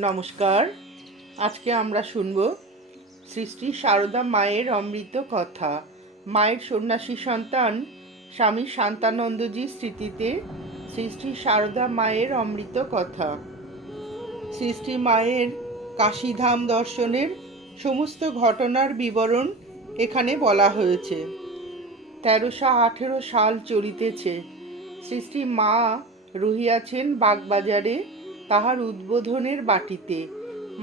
নমস্কার। আজকে আমরা শুনব সৃষ্টি সারদা মায়ের অমৃত কথা। মায়ের সন্ন্যাসী সন্তান স্বামী শান্তানন্দজির স্মৃতিতে সৃষ্টি সারদা মায়ের অমৃত কথা। সৃষ্টি মায়ের কাশীধাম দর্শনের সমস্ত ঘটনার বিবরণ এখানে বলা হয়েছে। তেরোশো আঠেরো সাল চলিতেছে। সৃষ্টি মা রহিয়াছেন বাগবাজারে তাহার উদ্বোধনের বাটিতে।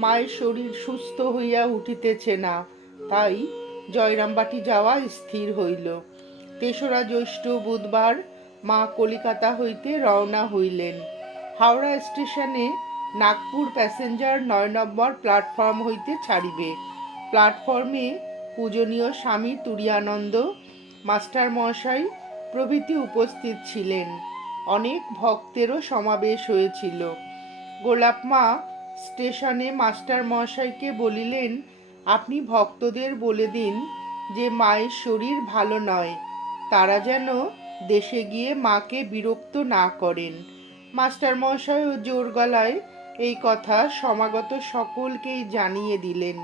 মায়ের শরীর সুস্থ হইয়া উঠিতেছে না, তাই জয়রামবাটি যাওয়া স্থির হইল। তেসরা জ্যৈষ্ঠ বুধবার মা কলিকাতা হইতে রওনা হইলেন। হাওড়া স্টেশনে নাগপুর প্যাসেঞ্জার নয় নম্বর প্ল্যাটফর্ম হইতে ছাড়িবে। প্ল্যাটফর্মে পূজনীয় স্বামী তুরিয়ানন্দ মাস্টার মশাই প্রভৃতি উপস্থিত ছিলেন। অনেক ভক্তেরও সমাবেশ হয়েছিল। গোলাপ মা স্টেশনে মাস্টার মশাইকে বলিলেন, আপনি ভক্তদের বলে দিন যে মায়ের শরীর ভালো নয়। তারা যেন দেশে গিয়ে মাকে বিরক্ত না করেন। মাস্টার মশাইও জোর গলায় এই কথা সমাগত সকলকেই জানিয়ে দিলেন।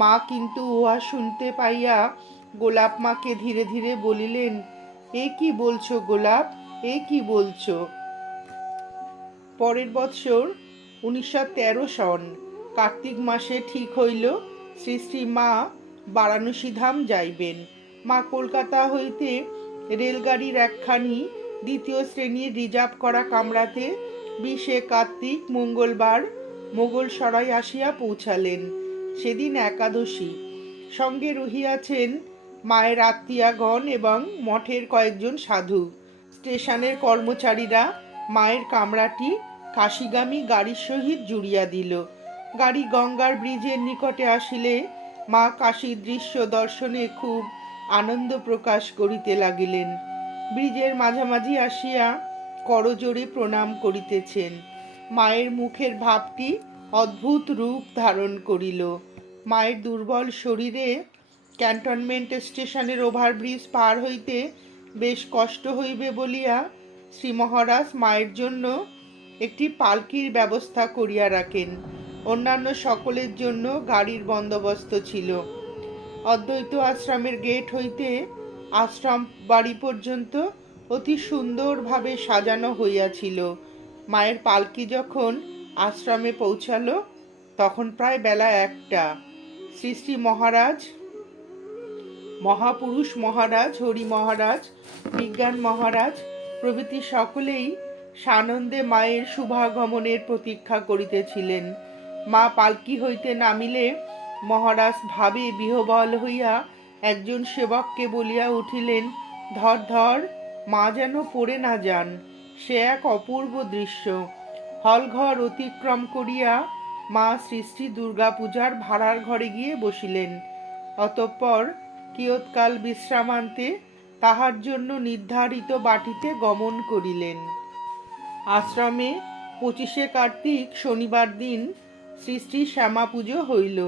মা কিন্তু উহা শুনতে পাইয়া গোলাপ মাকে ধীরে ধীরে বলিলেন, এ কি বলছো গোলাপ? এ কি বলছো? পরের বৎসর উনিশশো তেরো সন। কার্তিক মাসে ঠিক হইল শ্রী শ্রী মা বারাণসী ধাম যাইবেন। মা কলকাতা হইতে রেলগাড়ির একখানি দ্বিতীয় শ্রেণির রিজার্ভ করা কামরাতে বিশে কার্তিক মঙ্গলবার মোগল সরাই আসিয়া পৌঁছালেন, সেদিন একাদশী। সঙ্গে রহিয়াছেন মায়ের আত্মীয়াগণ এবং মঠের কয়েকজন সাধু। স্টেশনের কর্মচারীরা মায়ের কামরাটি কাশিগামী গাড়ির সহিত জুড়িয়া দিল। গাড়ি গঙ্গার ব্রিজের নিকটে আসিলে মা কাশীর দৃশ্য দর্শনে খুব আনন্দ প্রকাশ করিতে লাগিলেন। ব্রিজের মাঝামাঝি আসিয়া করজোড়ে প্রণাম করিতেছেন। মায়ের মুখের ভাবটি অদ্ভুত রূপ ধারণ করিল। মায়ের দুর্বল শরীরে ক্যান্টনমেন্ট স্টেশনের ওভারব্রিজ পার হইতে বেশ কষ্ট হইবে বলিয়া শ্রী মহারাজ মায়ের জন্য একটি পালকির ব্যবস্থা করিয়া রাখেন। অন্যান্য সকলের জন্য গাড়ির বন্দোবস্ত ছিল। অদ্বৈত আশ্রমের গেট হইতে আশ্রম বাড়ি পর্যন্ত অতি সুন্দরভাবে সাজানো হইয়াছিল। মায়ের পালকি যখন আশ্রমে পৌঁছালো, তখন প্রায় বেলা একটা। শ্রী শ্রী মহারাজ, মহাপুরুষ মহারাজ, হরি মহারাজ, বিজ্ঞান মহারাজ প্রভৃতি সকলেই সানন্দে মায়ের শুভাগমনের প্রতীক্ষা করিতেছিলেন। মা পালকি হইতে নামিলে মহারাজ ভাবে বিহবল হইয়া একজন সেবককে বলিয়া উঠিলেন, ধর ধর, মা যেন পড়ে না যান, সে এক অপূর্ব দৃশ্য। হলঘর অতিক্রম করিয়া মা সৃষ্টি দুর্গা পূজার ভাড়ার ঘরে গিয়ে বসিলেন। অতঃপর কিয়ৎকাল বিশ্রামান্তে তাহার জন্য নির্ধারিত বাটিতে গমন করিলেন। আশ্রমে পঁচিশে কার্তিক শনিবার দিন শ্রী শ্রী শ্যামা পুজো হইল।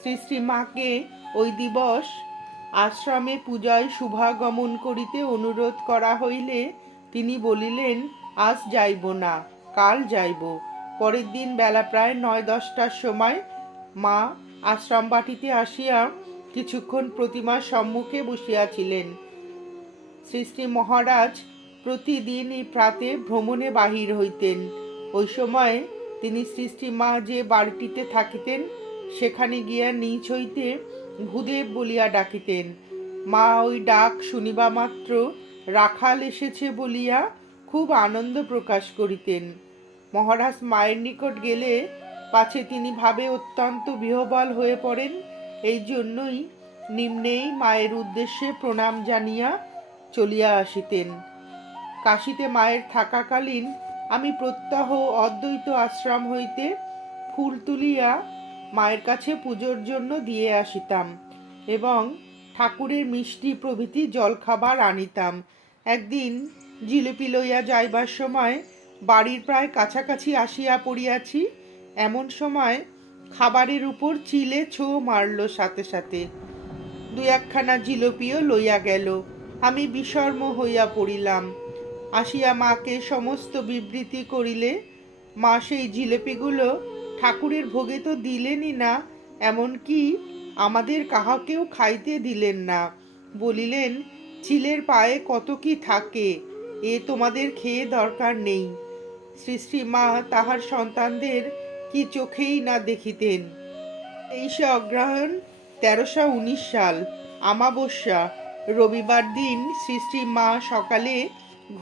শ্রী শ্রী মাকে ওই দিবস আশ্রমে পূজায় শুভাগমন করিতে অনুরোধ করা হইলে তিনি বলিলেন, আজ যাইব না, কাল যাইব। পরের দিন বেলা প্রায় নয় দশটার সময় মা আশ্রম বাটিতে আসিয়া কিছুক্ষণ প্রতিমার সম্মুখে বসিয়াছিলেন। শ্রী শ্রী মহারাজ প্রতিদিনই প্রাতে ভ্রমণে বাহির হইতেন। ওই সময় তিনি শ্রী শ্রী মা যে বাড়িটিতে থাকিতেন, সেখানে গিয়া নিচ হইতে ভূদেব বলিয়া ডাকিতেন। মা ওই ডাক শুনিবা মাত্র রাখাল এসেছে বলিয়া খুব আনন্দ প্রকাশ করিতেন। মহারাজ মায়ের নিকট গেলে পাছে তিনি ভাবে অত্যন্ত বিহবল হয়ে পড়েন। এই জন্যই নিম্নেই মায়ের উদ্দেশ্যে প্রণাম জানিয়া চলিয়া আসিতেন। কাশীতে মায়ের থাকাকালীন আমি প্রত্যহ অদ্বৈত আশ্রম হইতে ফুল তুলিয়া মায়ের কাছে পুজোর জন্য দিয়ে আসিতাম এবং ঠাকুরের মিষ্টি প্রভৃতি জলখাবার আনিতাম। একদিন জিলিপি লইয়া যাইবার সময় বাড়ির প্রায় কাছাকাছি আসিয়া পড়িয়াছি, এমন সময় খাবারের উপর চিলে ছো মারল সাথে সাথে। দুই একখানা জিলিপিও লইয়া গেল। আমি বিষর্ম হইয়া পড়িলাম। আসিয়া মাকে সমস্ত বিবৃতি করিলে, মা সেই জিলিপিগুলো ঠাকুরের ভোগে তো দিলেনই না, এমনকি আমাদের কাহাকেও খাইতে দিলেন না। বলিলেন চিলের পায়ে কত কি থাকে, এ তোমাদের খেয়ে দরকার নেই শ্রী শ্রী মা তাহার সন্তানদের কি চোখেই না দেখিতেন। তেইশে অগ্রহায়ণ, তেরোশো উনিশ সাল, আমাবস্যা, রবিবার দিন শ্রী শ্রী মা সকালে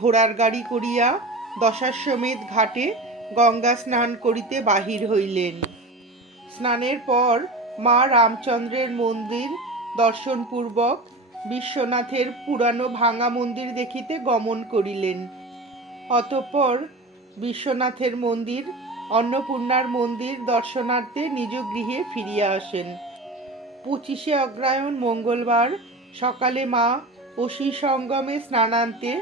ঘোড়ার গাড়ি করিয়া দশাশ্বমেধ ঘাটে গঙ্গা স্নান করিতে বাহির হইলেন। স্নানের পর মা রামচন্দ্রের মন্দির দর্শনপূর্বক বিশ্বনাথের পুরানো ভাঙা মন্দির দেখিতে গমন করিলেন। অতঃপর বিশ্বনাথের মন্দির, অন্নপূর্ণার মন্দির দর্শনার্থে নিজ গৃহে ফিরিয়া আসেন। পঁচিশে অগ্রায়ণ মঙ্গলবার সকালে মা অসি সঙ্গমে স্নানান্তে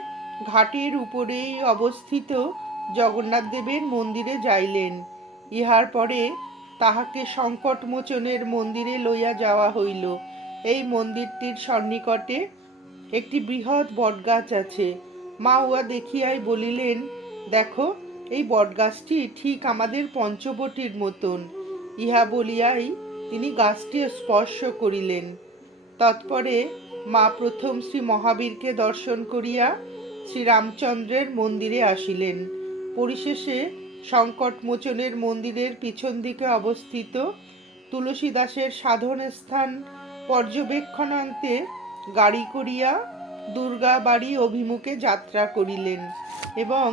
ঘাটের উপরেই অবস্থিত জগন্নাথ দেবের মন্দিরে যাইলেন। ইহার পরে তাহাকে সংকটমোচনের মন্দিরে লইয়া যাওয়া হইল। এই মন্দিরটির সন্নিকটে একটি বৃহৎ বটগাছ আছে। মা উহা দেখিয়াই বলিলেন, দেখো, এই বটগাছটি ঠিক আমাদের পঞ্চবটির মতন। ইহা বলিয়াই তিনি গাছটি স্পর্শ করিলেন। তৎপরে মা প্রথম শ্রী মহাবীরকে দর্শন করিয়া শ্রী রামচন্দ্রের মন্দিরে আসিলেন। পরিশেষে সংকটমোচনের মন্দিরের পিছন দিকে অবস্থিত তুলসীদাসের সাধন স্থান পর্যবেক্ষণান্তে গাড়ি করিয়া দুর্গাবাড়ি অভিমুখে যাত্রা করিলেন এবং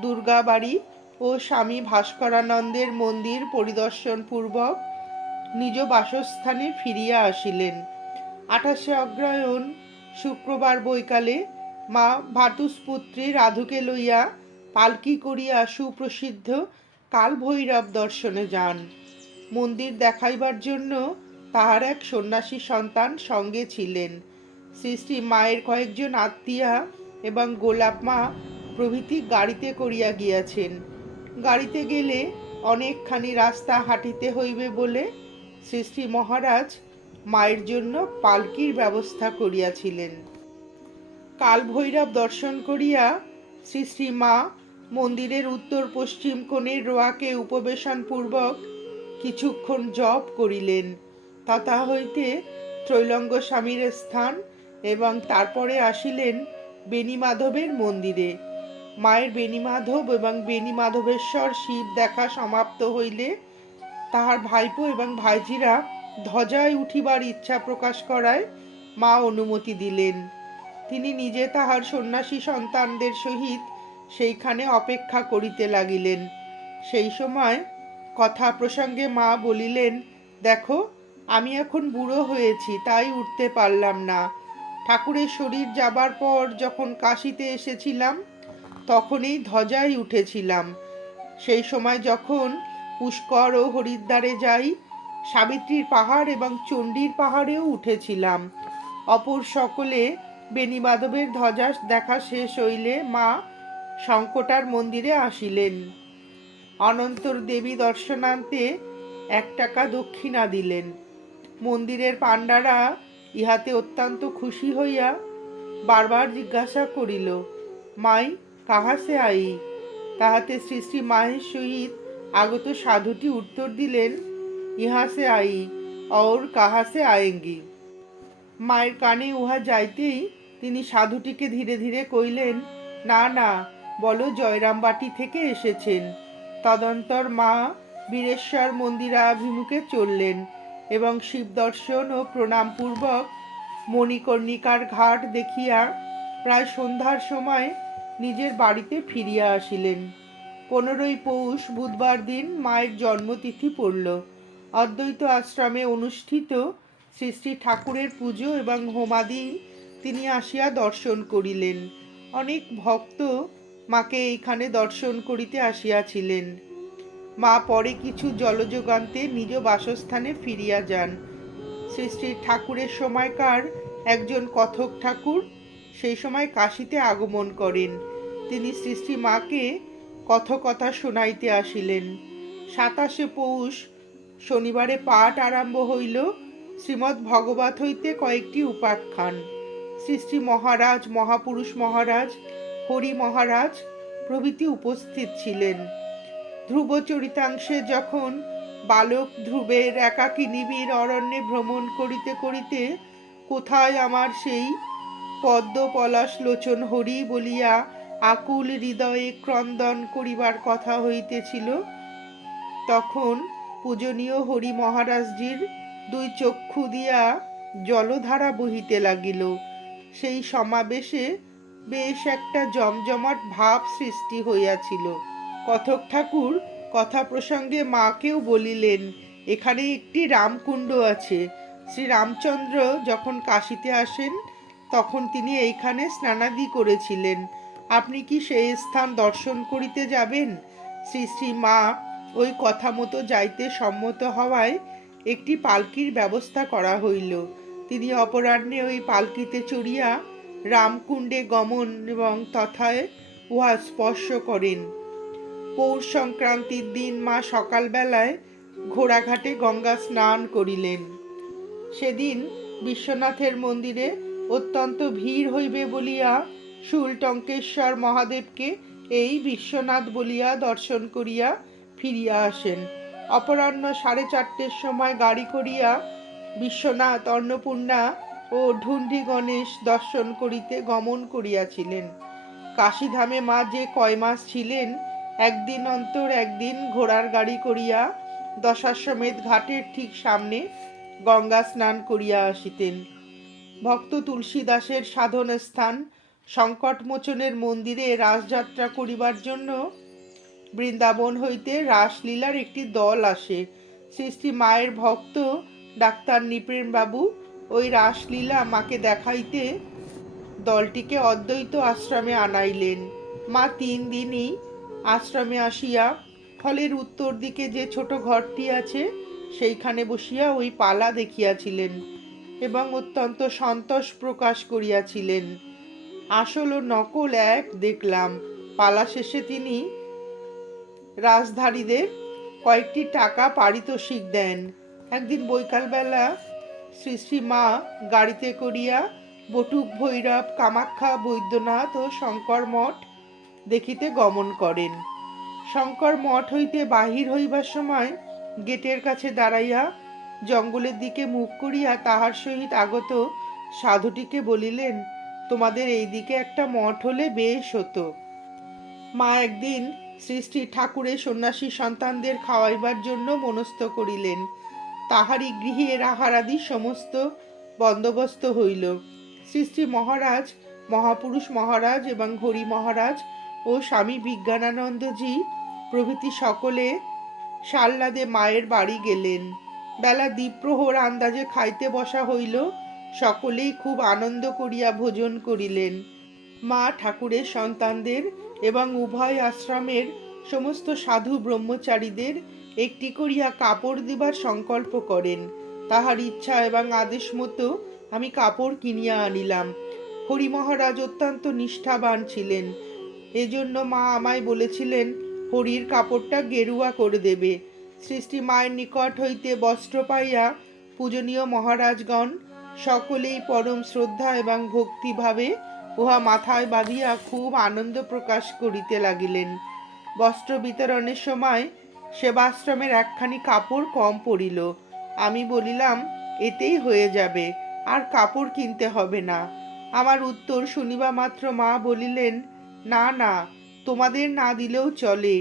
দুর্গাবাড়ি ও স্বামী ভাস্করানন্দের মন্দির পরিদর্শনপূর্বক নিজ বাসস্থানে ফিরিয়া আসিলেন। আঠাশে অগ্রহায়ণ, শুক্রবার বৈকালে মা ভাতুসপুত্রী রাধুকে লইয়া পালকি করিয়া সুপ্রসিদ্ধ কালভৈরব দর্শনে যান। মন্দির দেখাইবার জন্য তাহার এক সন্ন্যাসী সন্তান সঙ্গে ছিলেন। শ্রী শ্রী মায়ের কয়েকজন আত্মীয়া এবং গোলাপ মা প্রভৃতি গাড়িতে করিয়া গিয়াছেন। গাড়িতে গেলে অনেকখানি রাস্তা হাঁটিতে হইবে বলে শ্রী শ্রী মহারাজ মায়ের জন্য পালকির ব্যবস্থা করিয়াছিলেন। কাল ভৈরব দর্শন করিয়া শ্রী শ্রী মা মন্দিরের উত্তর পশ্চিম কোণের রোয়াকে উপবেশন পূর্বক কিছুক্ষণ জপ করিলেন। তথা হইতে ত্রৈলঙ্গ স্বামীর স্থান এবং তারপরে আসিলেন বেণীমাধবের মন্দিরে। মায়ের বেণীমাধব এবং বেণীমাধবেশ্বর শিব দেখা সমাপ্ত হইলে তাহার ভাইপো এবং ভাইজিরা ধ্বজায় উঠিবার ইচ্ছা প্রকাশ করায় মা অনুমতি দিলেন। তিনি নিজে তাহার সন্ন্যাসী সন্তানদের সহিত সেইখানে অপেক্ষা করিতে লাগিলেন। সেই সময় কথা প্রসঙ্গে মা বলিলেন, দেখো, আমি এখন বুড়ো হয়েছি, তাই উঠতে পারলাম না। ঠাকুরের শরীর যাবার পর যখন কাশিতে এসেছিলাম, তখনই ধ্বজাই উঠেছিলাম। সেই সময় যখন পুষ্কর ও হরিদ্বারে যাই, সাবিত্রীর পাহাড় এবং চণ্ডীর পাহাড়েও উঠেছিলাম। অপর সকলে বেণীমাধবের ধ্বজা দেখা শেষ হইলে মা শঙ্কটার মন্দিরে আসিলেন। অনন্তর দেবী দর্শনান্তে এক টাকা দক্ষিণা দিলেন। মন্দিরের পাণ্ডারা ইহাতে অত্যন্ত খুশি হইয়া বারবার জিজ্ঞাসা করিল, মাই কাহাসে আই? তাহাতে শ্রী শ্রী মায়ের সহিত আগত সাধুটি উত্তর দিলেন ইহাসে আই অর কাহাসে আয়েঙ্গি? মায়ের কানে উহা যাইতেই তিনি সাধুটিকে ধীরে ধীরে কইলেন, না না, বলো জয়রামবাটি থেকে এসেছেন। তদন্তর মা বীরেশ্বর মন্দিরাভিমুখে চললেন এবং শিব দর্শন ও প্রণামপূর্বক মণিকর্ণিকার ঘাট দেখিয়া প্রায় সন্ধ্যার সময় নিজের বাড়িতে ফিরিয়া আসিলেন। পনেরোই পৌষ বুধবার দিন মায়ের জন্মতিথি পড়ল। অদ্বৈত আশ্রমে অনুষ্ঠিত শ্রী শ্রী ঠাকুরের পুজো এবং হোমাদি তিনি আসিয়া দর্শন করিলেন। অনেক ভক্ত মাকে এইখানে দর্শন করিতে আসিয়াছিলেন। মা পরে কিছু জলযোগান্তে নিজ বাসস্থানে ফিরিয়া যান। শ্রী শ্রী ঠাকুরের সময়কার একজন কথক ঠাকুর সেই সময় কাশিতে আগমন করেন। তিনি শ্রী শ্রী মাকে কথকথা শোনাইতে আসিলেন। সাতাশে পৌষ শনিবারে পাঠ আরম্ভ হইল। শ্রীমদ্ ভগবত হইতে কয়েকটি উপাখ্যান। শ্রী শ্রী মহারাজ, মহাপুরুষ মহারাজ, হরি মহারাজ প্রভৃতি উপস্থিত ছিলেন। ধ্রুব চরিতাংশে যখন বালক ধ্রুবের একাকী নিবিড় অরণ্যে ভ্রমণ করিতে করিতে কোথায় আমার সেই পদ্ম পলাশ লোচন হরি বলিয়া আকুল হৃদয়ে ক্রন্দন করিবার কথা হইতেছিল, তখন পূজনীয় হরি মহারাজজির দুই চক্ষু দিয়া জলধারা বহিতে লাগিল। সেই সমাবেশে বেশ একটা জমজমাট ভাব সৃষ্টি হইয়াছিল। কথক ঠাকুর কথা প্রসঙ্গে মাকেও বলিলেন, এখানে একটি রামকুণ্ড আছে। শ্রী রামচন্দ্র যখন কাশিতে আসেন, তখন তিনি এইখানে স্নানাদি করেছিলেন। আপনি কি সেই স্থান দর্শন করিতে যাবেন? শ্রী শ্রী, মা, ওই কথা মতো যাইতে সম্মত হওয়ায় একটি পালকির ব্যবস্থা করা হইল। তিনি অপরাহ্নে ওই পালকিতে চড়িয়া রামকুণ্ডে গমন এবং তথায় উহা স্পর্শ করেন। পৌষ সংক্রান্তির দিন মা সকালবেলায় ঘোড়াঘাটে গঙ্গা স্নান করিলেন। সেদিন বিশ্বনাথের মন্দিরে অত্যন্ত ভিড় হইবে বলিয়া শুলটঙ্কেশ্বর মহাদেবকে এই বিশ্বনাথ বলিয়া দর্শন করিয়া ফিরিয়া আসেন। অপরাহ্ন সাড়ে চারটের সময় গাড়ি করিয়া বিশ্বনাথ অন্নপূর্ণা ও ঢুন্ডি গণেশ দর্শন করিতে গমন করিয়াছিলেন। কাশীধামে মা যে কয় মাস ছিলেন, একদিন অন্তর একদিন ঘোড়ার গাড়ি করিয়া দশাশ্বমেধ ঘাটের ঠিক সামনে গঙ্গা স্নান করিয়া আসিতেন। ভক্ত তুলসী দাসের সাধন স্থান সংকটমোচনের মন্দিরে রাসযাত্রা করিবার জন্য বৃন্দাবন হইতে রাসলীলার একটি দল আসে। শ্রী মায়ের ভক্ত ডাক্তার নৃপেন বাবু ওই রাসলীলা মাকে দেখাইতে দলটিকে অদ্বৈত আশ্রমে আনাইলেন। মা তিন দিনই আশ্রমে আসিয়া ফলের উত্তর দিকে যে ছোট ঘরটি আছে, সেইখানে বসিয়া ওই পালা দেখিয়াছিলেন এবং অত্যন্ত সন্তোষ প্রকাশ করিয়াছিলেন। আসল ও নকল এক দেখলাম। পালা শেষে তিনি রাজধারীদের কয়েকটি টাকা পারিতোষিক দেন। একদিন বৈকালবেলা শ্রী শ্রী মা গাড়িতে করিয়া বটুক ভৈরব, কামাখ্যা, বৈদ্যনাথ ও শঙ্কর মঠ দেখিতে গমন করেন। শঙ্কর মঠ হইতে বাহির হইবার সময় গেটের কাছে দাঁড়াইয়া জঙ্গলের দিকে মুখ করিয়া তাহার সহিত আগত সাধুটিকে বলিলেন, তোমাদের এই দিকে একটা মঠ হলে বেশ হতো। মা একদিন শ্রী শ্রী ঠাকুরের সন্ন্যাসী সন্তানদের খাওয়াইবার জন্য মনস্থ করিলেন। তাহারই গৃহে আহারাদি সমস্ত বন্দোবস্ত হইল। শ্রী শ্রী মহারাজ, মহাপুরুষ মহারাজ এবং হরি মহারাজ ও স্বামী বিজ্ঞানানন্দজি প্রভৃতি সকলে সাল্লাদে মায়ের বাড়ি গেলেন। বেলা দ্বীপ্রহর আন্দাজে খাইতে বসা হইল, সকলেই খুব আনন্দ করিয়া ভোজন করিলেন। মা ঠাকুরের সন্তানদের এবং উভয় আশ্রমের সমস্ত সাধু ব্রহ্মচারীদের একটি করিয়া কাপড় দিবার সংকল্প করেন। তাহার ইচ্ছা এবং আদেশ মতো আমি কাপড় কিনিয়া আনিলাম। হরি মহারাজ অত্যন্ত নিষ্ঠাবান ছিলেন। এজন্য মা আমায় বলেছিলেন, হরির কাপড়টা গেরুয়া করে দেবে। সৃষ্টি মায়ের নিকট হইতে বস্ত্র পাইয়া পূজনীয় মহারাজগণ সকলেই পরম শ্রদ্ধা এবং ভক্তিভাবে উহা মাথায় বাঁধিয়া খুব আনন্দ প্রকাশ করিতে লাগিলেন। বস্ত্র বিতরণের সময় সেবাশ্রমের একখানি কাপড় কম পড়িল। আমি বলিলাম, এতেই হয়ে যাবে, আর কাপড় কিনতে হবে না। আমার উত্তর শুনিবা মাত্র মা বলিলেন, না না, তোমাদের না দিলেও চলে।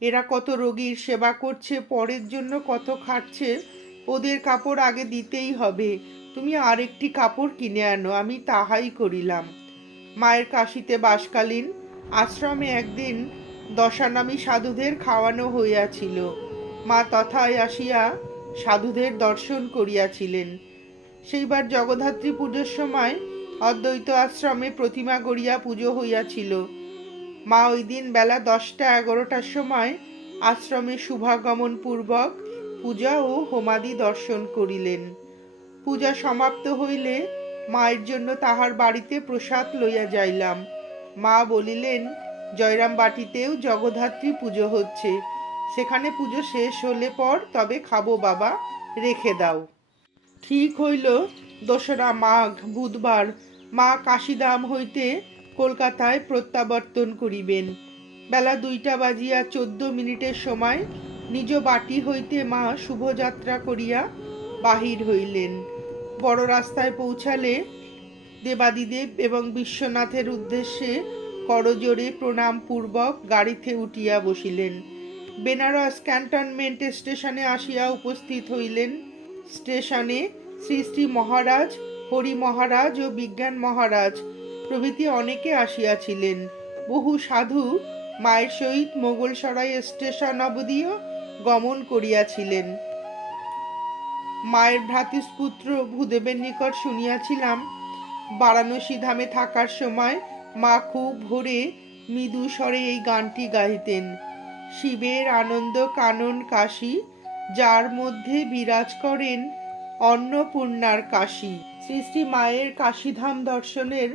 এরা কত রোগীর সেবা করছে, পরের জন্য কত খাটছে, ওদের কাপড় আগে দিতেই হবে। তুমি আরেকটি কাপড় কিনে আনো, আমি তাহাই করিলাম। মায়ের কাশিতে বাসকালীন আশ্রমে একদিন দশানামী সাধুদের খাওয়ানো হইয়াছিল। মা তথায় আসিয়া সাধুদের দর্শন করিয়াছিলেন। সেইবার জগদ্ধাত্রী পুজোর সময় অদ্বৈত আশ্রমে প্রতিমা গড়িয়া পুজো হইয়াছিল। মা ওই দিন বেলা দশটা এগারোটার সময় আশ্রমে শুভাগমন পূর্বক পূজা ও হোমাদি দর্শন করিলেন। পূজা সমাপ্ত হইলে মায়ের জন্য তাহার বাড়িতে প্রসাদ লইয়া যাইলাম। মা বলিলেন জয়রাম বাটিতেও জগদ্ধাত্রী পুজো হচ্ছে। সেখানে পুজো শেষ হলে পর তবে খাব বাবা, রেখে দাও। ঠিক হইল দোসরা মাঘ, বুধবার। মা কাশিদাম হইতে কলকাতায় প্রত্যাবর্তন করিবেন। বেলা দুইটা বাজিয়া চোদ্দ মিনিটের সময় নিজ বাটি হইতে মা শুভযাত্রা করিয়া বাহির হইলেন। বড় রাস্তায় পৌঁছালে দেবাদিদেব এবং বিশ্বনাথের উদ্দেশ্যে করজোড়ে প্রণাম পূর্বক গাড়িতে উঠিয়া বসিলেন। বেনারস ক্যান্টনমেন্ট স্টেশনে আসিয়া উপস্থিত হইলেন। স্টেশনে শ্রী শ্রী মহারাজ, হরি মহারাজ ও বিজ্ঞান মহারাজ প্রভৃতি অনেকে আসিয়াছিলেন। বহু সাধু মায়ের সহিত মোগলসরাই স্টেশন অবধিও গমন করিয়াছিলেন। মায়ের ভ্রাতুষ্পুত্র ভূদেবের নিকট শুনিয়াছিলাম, বারাণসী ধামে থাকার সময় মা খুব ভোরে মৃদু স্বরে এই গানটি গাইতেন শিবের আনন্দ কানন কাশী, যার মধ্যে বিরাজ করেন অন্নপূর্ণার কাশী। শ্রী শ্রী মায়ের কাশীধাম দর্শনের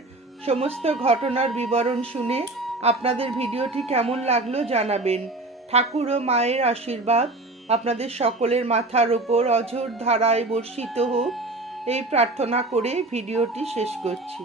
সমস্ত ঘটনার বিবরণ শুনে আপনাদের ভিডিওটি কেমন লাগল জানাবেন। ঠাকুর ও মায়ের আশীর্বাদ আপনাদের সকলের মাথার ওপর অঝোর ধারায় বর্ষিত হোক। এই প্রার্থনা করে ভিডিওটি শেষ করছি।